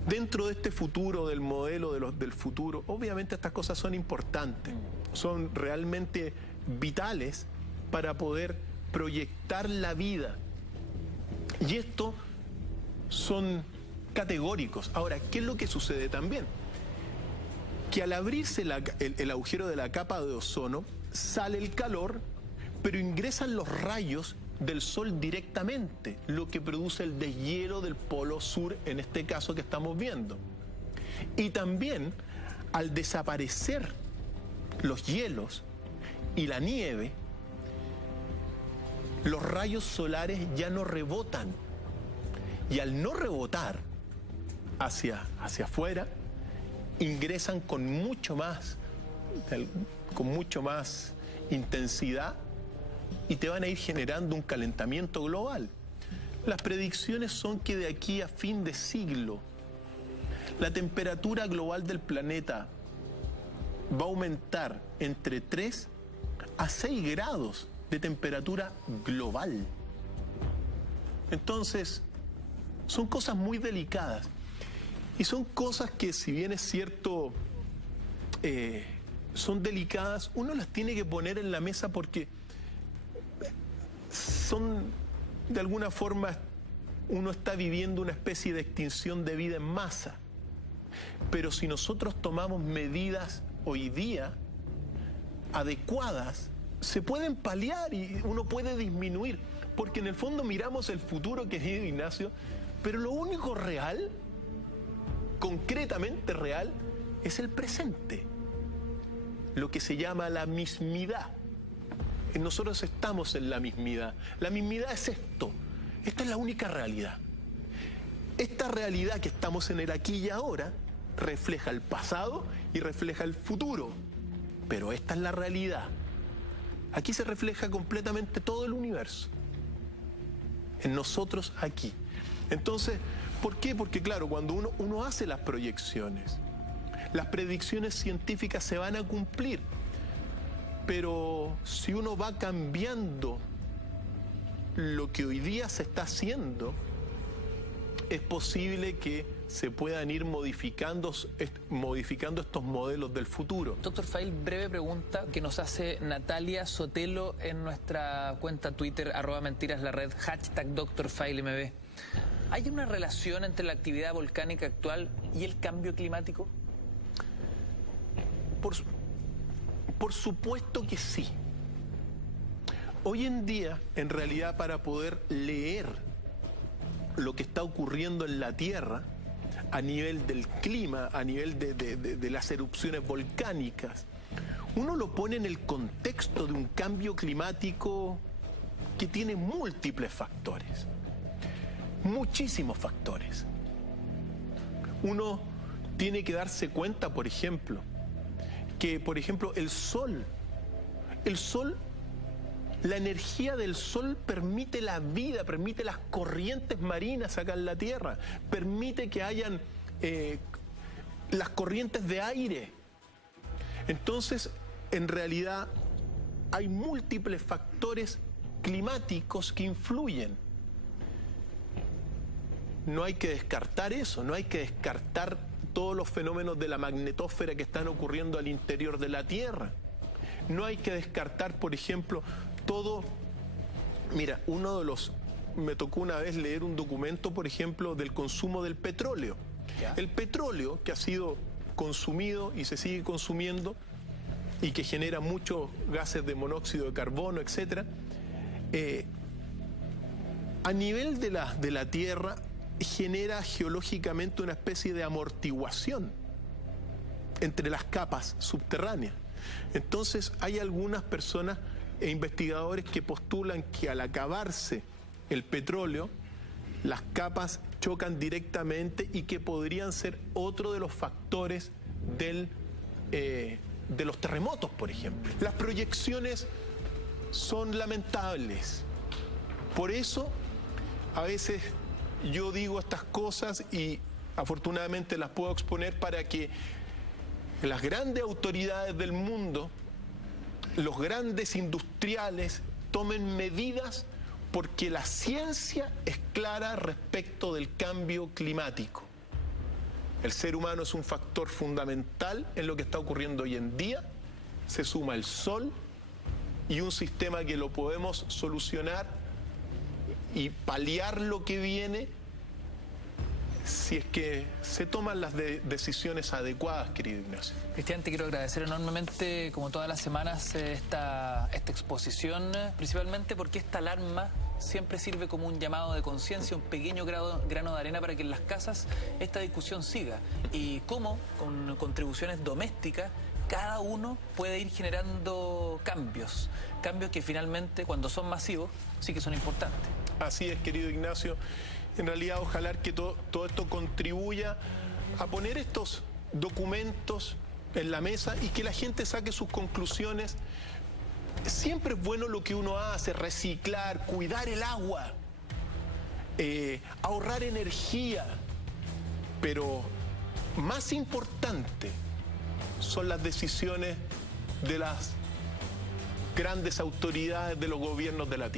Dentro de este futuro, del modelo del futuro, obviamente estas cosas son importantes, son realmente vitales para poder proyectar la vida. Y estos son categóricos. Ahora, ¿qué es lo que sucede también? que al abrirse el agujero de la capa de ozono, sale el calor, pero ingresan los rayos del sol directamente, lo que produce el deshielo del polo sur, en este caso que estamos viendo. Y también, al desaparecer los hielos y la nieve, los rayos solares ya no rebotan. Y al no rebotar hacia afuera, ingresan con mucho más intensidad y te van a ir generando un calentamiento global. Las predicciones son que de aquí a fin de siglo, la temperatura global del planeta va a aumentar entre 3 a 6 grados de temperatura global. Entonces, son cosas muy delicadas. Y son cosas que, si bien es cierto, son delicadas, uno las tiene que poner en la mesa porque son, de alguna forma, uno está viviendo una especie de extinción de vida en masa. Pero si nosotros tomamos medidas hoy día adecuadas, se pueden paliar y uno puede disminuir, porque en el fondo miramos el futuro, querido Ignacio, pero lo único real, concretamente real, es el presente, lo que se llama la mismidad. Nosotros estamos en la mismidad. La mismidad es esto. Esta es la única realidad. Esta realidad que estamos en el aquí y ahora refleja el pasado y refleja el futuro. Pero esta es la realidad. Aquí se refleja completamente todo el universo. En nosotros aquí. Entonces, ¿por qué? Porque claro, cuando uno hace las proyecciones, las predicciones científicas se van a cumplir. Pero si uno va cambiando lo que hoy día se está haciendo, es posible que se puedan ir modificando estos modelos del futuro. Doctor Fail, breve pregunta que nos hace Natalia Sotelo en nuestra cuenta Twitter, @mentiras_la_red, #DrFailMB. ¿Hay una relación entre la actividad volcánica actual y el cambio climático? Por supuesto que sí. Hoy en día, en realidad, para poder leer lo que está ocurriendo en la Tierra, a nivel del clima, a nivel de las erupciones volcánicas, uno lo pone en el contexto de un cambio climático que tiene múltiples factores, muchísimos factores. Uno tiene que darse cuenta, por ejemplo, que, por ejemplo, el sol, la energía del sol permite la vida, permite las corrientes marinas acá en la Tierra, permite que hayan las corrientes de aire. Entonces, en realidad, hay múltiples factores climáticos que influyen. No hay que descartar eso, no hay que descartar todos los fenómenos de la magnetosfera que están ocurriendo al interior de la Tierra. No hay que descartar, por ejemplo, todo. Mira, me tocó una vez leer un documento, por ejemplo, del consumo del petróleo. ¿Ya? El petróleo que ha sido consumido y se sigue consumiendo y que genera muchos gases de monóxido de carbono, etcétera, a nivel de la Tierra genera geológicamente una especie de amortiguación entre las capas subterráneas. Entonces hay algunas personas e investigadores que postulan que al acabarse el petróleo, las capas chocan directamente y que podrían ser otro de los factores de los terremotos, por ejemplo. Las proyecciones son lamentables. Por eso, a veces yo digo estas cosas y afortunadamente las puedo exponer para que las grandes autoridades del mundo, los grandes industriales, tomen medidas porque la ciencia es clara respecto del cambio climático. El ser humano es un factor fundamental en lo que está ocurriendo hoy en día. Se suma el sol y un sistema que lo podemos solucionar y paliar lo que viene si es que se toman las decisiones adecuadas, querido Ignacio. Cristian, te quiero agradecer enormemente, como todas las semanas, esta exposición, principalmente porque esta alarma siempre sirve como un llamado de conciencia, un pequeño grano de arena para que en las casas esta discusión siga. Y cómo, con contribuciones domésticas, cada uno puede ir generando cambios que finalmente, cuando son masivos, sí que son importantes. Así es, querido Ignacio. En realidad, ojalá que todo esto contribuya a poner estos documentos en la mesa y que la gente saque sus conclusiones. Siempre es bueno lo que uno hace, reciclar, cuidar el agua, ahorrar energía, pero más importante son las decisiones de las grandes autoridades de los gobiernos de la tierra.